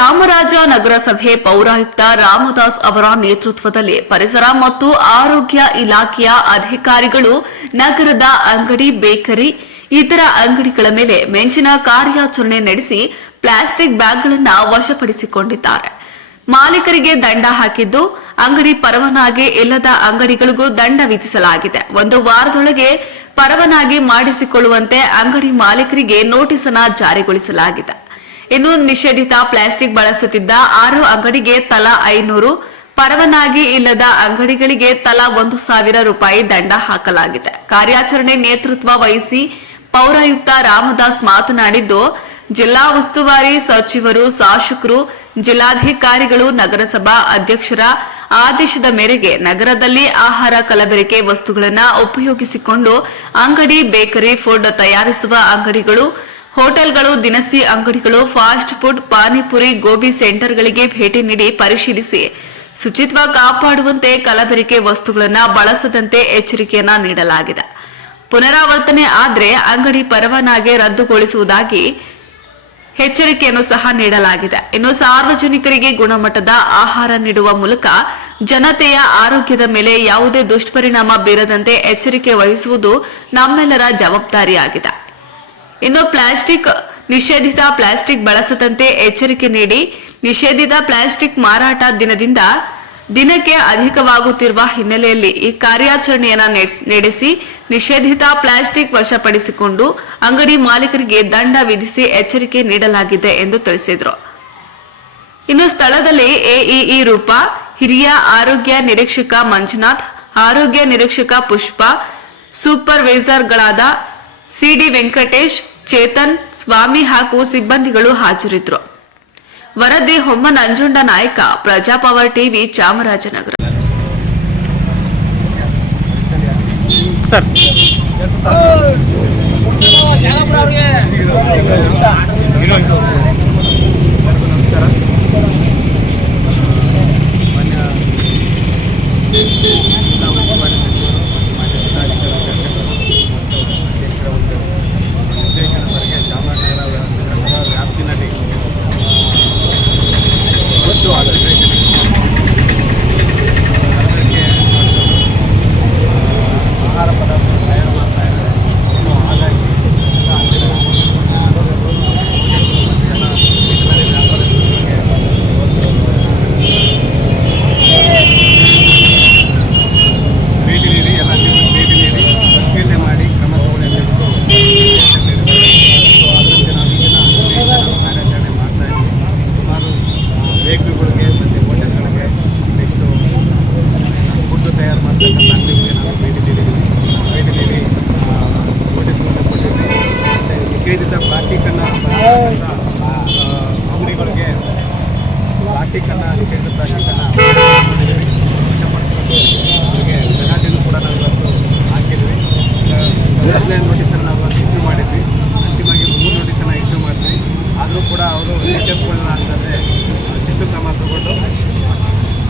ಚಾಮರಾಜ ನಗರಸಭೆ ಪೌರಾಯುಕ್ತ ರಾಮದಾಸ್ ಅವರ ನೇತೃತ್ವದಲ್ಲಿ ಪರಿಸರ ಮತ್ತು ಆರೋಗ್ಯ ಇಲಾಖೆಯ ಅಧಿಕಾರಿಗಳು ನಗರದ ಅಂಗಡಿ, ಬೇಕರಿ, ಇತರ ಅಂಗಡಿಗಳ ಮೇಲೆ ಮಿಂಚಿನ ಕಾರ್ಯಾಚರಣೆ ನಡೆಸಿ ಪ್ಲಾಸ್ಟಿಕ್ ಬ್ಯಾಗ್ಗಳನ್ನು ವಶಪಡಿಸಿಕೊಂಡಿದ್ದಾರೆ. ಮಾಲೀಕರಿಗೆ ದಂಡ ಹಾಕಿದ್ದು, ಅಂಗಡಿ ಪರವಾನಗಿ ಇಲ್ಲದ ಅಂಗಡಿಗಳಿಗೂ ದಂಡ ವಿಧಿಸಲಾಗಿದೆ. ಒಂದು ವಾರದೊಳಗೆ ಪರವಾನಗಿ ಮಾಡಿಸಿಕೊಳ್ಳುವಂತೆ ಅಂಗಡಿ ಮಾಲೀಕರಿಗೆ ನೋಟಿಸ್ ಅನ್ನು ಜಾರಿಗೊಳಿಸಲಾಗಿದೆ. ಇನ್ನು ನಿಷೇಧಿತ ಪ್ಲಾಸ್ಟಿಕ್ ಬಳಸುತ್ತಿದ್ದ 6 ಅಂಗಡಿಗೆ ತಲಾ 500, ಪರವಾನಗಿ ಇಲ್ಲದ ಅಂಗಡಿಗಳಿಗೆ ತಲಾ 1,000 ರೂಪಾಯಿ ದಂಡ ಹಾಕಲಾಗಿದೆ. ಕಾರ್ಯಾಚರಣೆ ನೇತೃತ್ವ ವಹಿಸಿ ಪೌರಾಯುಕ್ತ ರಾಮದಾಸ್ ಮಾತನಾಡಿದ್ದು, ಜಿಲ್ಲಾ ಉಸ್ತುವಾರಿ ಸಚಿವರು, ಶಾಸಕರು, ಜಿಲ್ಲಾಧಿಕಾರಿಗಳು, ನಗರಸಭಾ ಅಧ್ಯಕ್ಷರ ಆದೇಶದ ಮೇರೆಗೆ ನಗರದಲ್ಲಿ ಆಹಾರ ಕಲಬೆರಕೆ ವಸ್ತುಗಳನ್ನು ಉಪಯೋಗಿಸಿಕೊಂಡು ಅಂಗಡಿ, ಬೇಕರಿ, ಫುಡ್ ತಯಾರಿಸುವ ಅಂಗಡಿಗಳು, ಹೋಟೆಲ್ಗಳು, ದಿನಸಿ ಅಂಗಡಿಗಳು, ಫಾಸ್ಟ್ ಫುಡ್, ಪಾನಿಪುರಿ, ಗೋಬಿ ಸೆಂಟರ್ಗಳಿಗೆ ಭೇಟಿ ನೀಡಿ ಪರಿಶೀಲಿಸಿ ಶುಚಿತ್ವ ಕಾಪಾಡುವಂತೆ, ಕಲಬೆರಕೆ ವಸ್ತುಗಳನ್ನು ಬಳಸದಂತೆ ಎಚ್ಚರಿಕೆಯನ್ನ ನೀಡಲಾಗಿದೆ. ಪುನರಾವರ್ತನೆ ಆದರೆ ಅಂಗಡಿ ಪರವಾನಗಿ ರದ್ದುಗೊಳಿಸುವುದಾಗಿ ಎಚ್ಚರಿಕೆಯನ್ನು ಸಹ ನೀಡಲಾಗಿದೆ. ಇನ್ನು ಸಾರ್ವಜನಿಕರಿಗೆ ಗುಣಮಟ್ಟದ ಆಹಾರ ನೀಡುವ ಮೂಲಕ ಜನತೆಯ ಆರೋಗ್ಯದ ಮೇಲೆ ಯಾವುದೇ ದುಷ್ಪರಿಣಾಮ ಬೀರದಂತೆ ಎಚ್ಚರಿಕೆ ವಹಿಸುವುದು ನಮ್ಮೆಲ್ಲರ ಜವಾಬ್ದಾರಿಯಾಗಿದೆ. ಇನ್ನು ನಿಷೇಧಿತ ಪ್ಲಾಸ್ಟಿಕ್ ಬಳಸದಂತೆ ಎಚ್ಚರಿಕೆ ನೀಡಿ, ನಿಷೇಧಿತ ಪ್ಲಾಸ್ಟಿಕ್ ಮಾರಾಟ ದಿನದಿಂದ ದಿನಕ್ಕೆ ಅಧಿಕವಾಗುತ್ತಿರುವ ಹಿನ್ನೆಲೆಯಲ್ಲಿ ಈ ಕಾರ್ಯಾಚರಣೆಯನ್ನು ನಡೆಸಿ ನಿಷೇಧಿತ ಪ್ಲಾಸ್ಟಿಕ್ ವಶಪಡಿಸಿಕೊಂಡು ಅಂಗಡಿ ಮಾಲೀಕರಿಗೆ ದಂಡ ವಿಧಿಸಿ ಎಚ್ಚರಿಕೆ ನೀಡಲಾಗಿದೆ ಎಂದು ತಿಳಿಸಿದರು. ಇನ್ನು ಸ್ಥಳದಲ್ಲಿ ಎಇಇ ರೂಪಾ, ಹಿರಿಯ ಆರೋಗ್ಯ ನಿರೀಕ್ಷಕ ಮಂಜುನಾಥ್, ಆರೋಗ್ಯ ನಿರೀಕ್ಷಕ ಪುಷ್ಪ, ಸೂಪರ್ವೈಸರ್ಗಳಾದ ಸಿಡಿ ವೆಂಕಟೇಶ್, ಚೇತನ್, ಸ್ವಾಮಿ ಹಾಗೂ ಸಿಬ್ಬಂದಿಗಳು ಹಾಜರಿದ್ದರು. ವರದಿ ಹೊಮ್ಮ ನಂಜುಂಡ ನಾಯಕ, ಪ್ರಜಾಪವರ್ ಟಿವಿ, ಚಾಮರಾಜನಗರ. ಆಹಾರ ಪದಾರ್ಥ ತಯಾರು ಮಾಡ್ತಾ ಇದ್ದಾರೆ. ಇನ್ನು ಹಾಗಾಗಿ ಭೇಟಿ ನೀಡಿ ಎಲ್ಲ ಭೇಟಿ ನೀಡಿ ಪರಿಶೀಲನೆ ಮಾಡಿ ಕ್ರಮ ತಗೊಳ್ಳಬೇಕು. ಅದರಂತೆ ನಾವು ಈ ದಿನ ಕಾರ್ಯಾಚರಣೆ ಮಾಡ್ತಾ ಇದ್ದೀವಿ. ಸುಮಾರು ಬೇಕರಿಗಳಿಗೆ ಮತ್ತು ಹೋಟೆಲ್ಗಳಿಗೆ ನೆಕ್ಸ್ಟು ಫುಡ್ ತಯಾರು ಮಾಡ್ತಕ್ಕಂಥ ಅಂಗಡಿಗಳಿಗೆ ನಾವು ಭೇಟಿ ನೀಡಿ ನೋಟಿಸ್ಗಳನ್ನು ಕೊಟ್ಟಿದ್ದೀವಿ. ಮತ್ತು ನಿಷೇಧಿತ ಪ್ಲಾಸ್ಟಿಕ್ಕನ್ನು ಅಂಗಡಿಗಳಿಗೆ ನಿಷೇಧಿತ ಪ್ಲಾಸ್ಟಿಕ್ಕನ್ನು ವಶಪಡಿಸ್ಕೊಂಡು ಅವರಿಗೆ ಪೆನಾಲ್ಟಿನೂ ಕೂಡ ನಾವು ಇವತ್ತು ಹಾಕಿದ್ವಿ. ಮೊದಲನೇ ನೋಟಿಸನ್ನು ನಾವು ಇಶ್ಯೂ ಮಾಡಿದ್ವಿ. ಅಂತಿಮವಾಗಿ 3 ನೋಟಿಸನ್ನು ಇಶ್ಯೂ ಮಾಡಿದ್ವಿ. ಆದರೂ ಕೂಡ ಅವರು ಎಚ್ಚೆತ್ತುಕೊಳ್ಳಲ್ಲ ಅಂತಂದರೆ ಶಿಸ್ತು ಕ್ರಮ ತಗೊಂಡು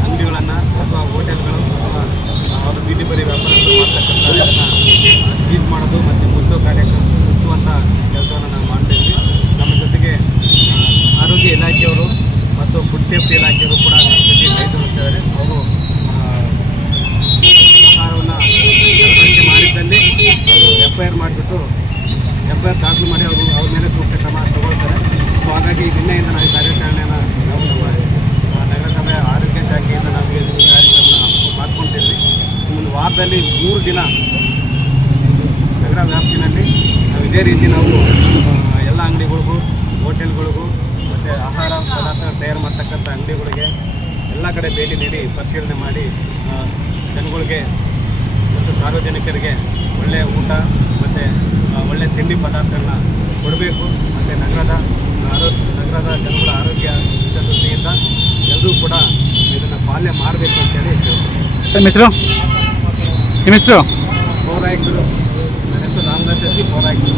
ಅಂಗಡಿಗಳನ್ನು ಅಥವಾ ಹೋಟೆಲ್ಗಳು ಅಥವಾ ಅವರು ಬೀದಿ ಬದಿ ವ್ಯಾಪಾರಗಳು ಮಾಡ್ತಕ್ಕಂಥ ಇದನ್ನು ಸೀಸ್ ಮಾಡೋದು ಮತ್ತು ಮುಚ್ಚುವಂಥ ಕೆಲಸವನ್ನು ನಾವು ಮಾಡ್ತಾಯಿದ್ವಿ. ನಮ್ಮ ಜೊತೆಗೆ ಆರೋಗ್ಯ ಇಲಾಖೆಯವರು ಮತ್ತು ಫುಡ್ ಸೇಫ್ಟಿ ಇಲಾಖೆಯವರು ಕೂಡ ನಮ್ಮ ಜೊತೆಗೆ ಕೈ ಜೋಡಿಸ್ತಿದ್ದಾರೆ. ಅವರು ಆಹಾರವನ್ನು ಸರಬರಾಜು ಮಾಡಿದ್ದಲ್ಲಿ ಅವರು FIR ಮಾಡಿಬಿಟ್ಟು FIR ದಾಖಲು ಮಾಡಿ ಅವ್ರ ಮೇಲೆ ಸೂಕ್ತ ಕ್ರಮ ತಗೊಳ್ತಾರೆ. ಸೊ ಹಾಗಾಗಿ ನಿನ್ನೆಯಿಂದ ನಾವು ಈ ಕಾರ್ಯಾಚರಣೆಯನ್ನು ನಾವು ನಮ್ಮ ನಗರಸಭೆ ಆರೋಗ್ಯ ಶಾಖೆಯಿಂದ ನಾವು ಕಾರ್ಯಕ್ರಮ ಮಾಡ್ಕೊತಿದ್ವಿ. ಒಂದು ವಾರದಲ್ಲಿ 3 ದಿನ ನಗರ ವ್ಯಾಪ್ತಿನಲ್ಲಿ ನಾವು ಇದೇ ರೀತಿ ನಾವು ಎಲ್ಲ ಅಂಗಡಿಗಳಿಗೂ, ಹೋಟೆಲ್ಗಳಿಗೂ ಮತ್ತು ಆಹಾರ ಪದಾರ್ಥ ತಯಾರು ಮಾಡ್ತಕ್ಕಂಥ ಅಂಗಡಿಗಳಿಗೆ ಎಲ್ಲ ಕಡೆ ಭೇಟಿ ನೀಡಿ ಪರಿಶೀಲನೆ ಮಾಡಿ ಜನಗಳಿಗೆ ಮತ್ತು ಸಾರ್ವಜನಿಕರಿಗೆ ಒಳ್ಳೆಯ ಊಟ ಮತ್ತು ಒಳ್ಳೆಯ ತಿಂಡಿ ಪದಾರ್ಥಗಳನ್ನ ಕೊಡಬೇಕು. ಮತ್ತು ನಗರದ ಜನಗಳ ಆರೋಗ್ಯ ಹಿತದೃಷ್ಟಿಯಿಂದ ಎಲ್ಲರೂ ಕೂಡ ಇದನ್ನು ಪಾಲನೆ ಮಾಡಬೇಕು ಅಂತೇಳಿ ನಿಮ್ಮ ಹೆಸರು ಪೌರಾಯುಕ್ತರು. ನನ್ನ ಹೆಸರು ರಾಮದಾಸ್, ಪೌರಾಯುಕ್ತರು.